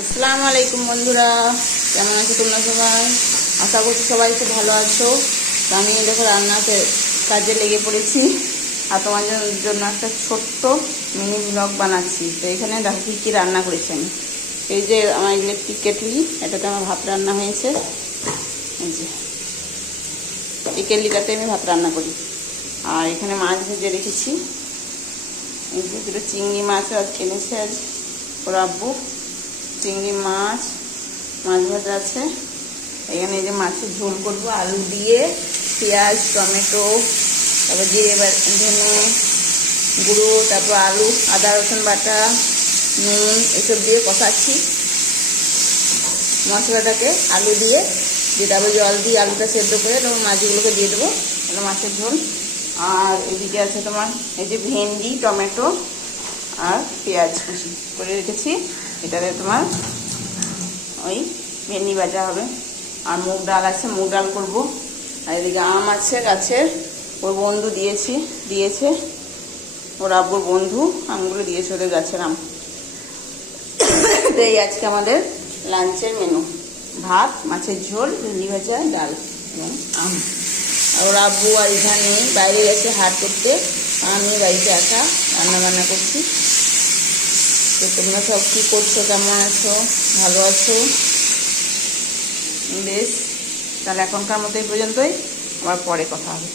আসসালামু আলাইকুম বন্ধুরা, কেমন আছো তোমরা সবাই? আশা করছি সবাই খুব ভালো আছো। তো আমি দেখো রান্নাতে কাজে লেগে পড়েছি আর তোমাদের জন্য একটা ছোট্ট মিনি ব্লগ বানাচ্ছি। তো এখানে দেখো কী কী রান্না করেছি আমি। এই যে আমার ইলেকট্রিক কেটলি, এটাতে আমার ভাত রান্না হয়েছে। এই যে এই কেটলিটাতে আমি ভাত রান্না করি। আর এখানে মাছ ভেজে রেখেছি। এই যে দুটো চিংড়ি মাছ আজ কিনেছে আজ ওর আব্বু। চিংড়ি মাছ ভাজা আছে। এখানে এই যে মাছের ঝোল করবো আলু দিয়ে, পেঁয়াজ, টমেটো, তারপর জিরে ধনে গুঁড়ো, তারপর আলু, আদা রসুন বাটা, নুন এসব দিয়ে কষাচ্ছি মশলাটাকে। আলু দিয়ে তারপর জল দিয়ে আলুটা সেদ্ধ করে তখন মাছগুলোকে দিয়ে দেবো। এটা মাছের ঝোল। আর এদিকে আছে তোমার এই যে ভেন্ডি, টমেটো আর পেঁয়াজ কুচি করে রেখেছি। এটাতে তোমার ওই ভেন্ডি ভাজা হবে। আর মুগ ডাল আছে, মুগ ডাল করবো। আর এদিকে আম আছে গাছের, ওর বন্ধু দিয়েছে ওর আব্বুর বন্ধু আমগুলো দিয়েছে, ওদের গাছের আম। তো এই আজকে আমাদের লাঞ্চের মেনু: ভাত, মাছের ঝোল, ভেন্ডি ভাজা, ডাল এবং আম। আর ওর আব্বু আর এখানে বাইরে গেছে হাট করতে, আমি বাড়িতে একা রান্নাবান্না করছি। তো তোমরা সব কী করছো, কেমন আছো, ভালো আছো? বেশ, তাহলে এখনকার মতো এই পর্যন্তই, আবার পরে কথা হবে।